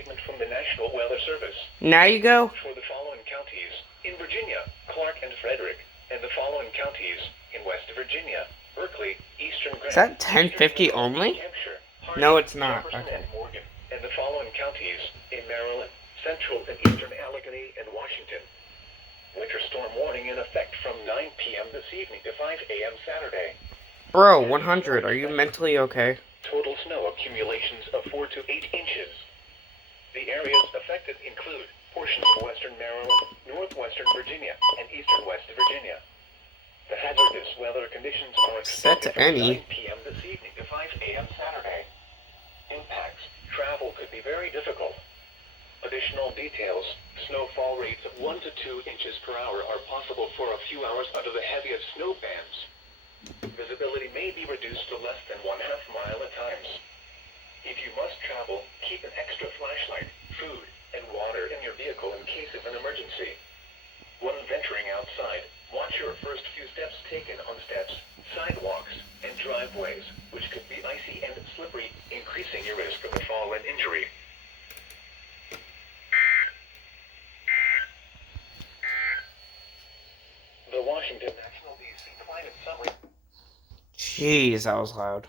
statement from the National Weather Service. Now you go? For the following counties in Virginia, Clark and Frederick, and the following counties in West Virginia, Berkeley, Eastern Grant, Is that 1050 only? Hampshire, Harding, No, it's not. Jefferson, Okay. and Morgan, and the following counties in Maryland, Central and Eastern Allegheny, and Washington. Winter storm warning in effect from 9 p.m. this evening to 5 a.m. Saturday. Bro, 100. Are you mentally okay? Total snow accumulations of 4 to 8 inches. The areas affected include portions of western Maryland, northwestern Virginia, and eastern West Virginia. The hazardous weather conditions are expected from 9 p.m. this evening to 5 a.m. Saturday. Impacts. Travel could be very difficult. Additional details. Snowfall rates of 1 to 2 inches per hour are possible for a few hours under the heaviest snow bands. Visibility may be reduced to less than 1/2 mile at times. If you must travel, keep an extra flashlight, food, and water in your vehicle in case of an emergency. When venturing outside, watch your first few steps taken on steps, sidewalks, and driveways, which could be icy and slippery, increasing your risk of a fall and injury. The Washington National DC Climate Summary. Jeez, that was loud.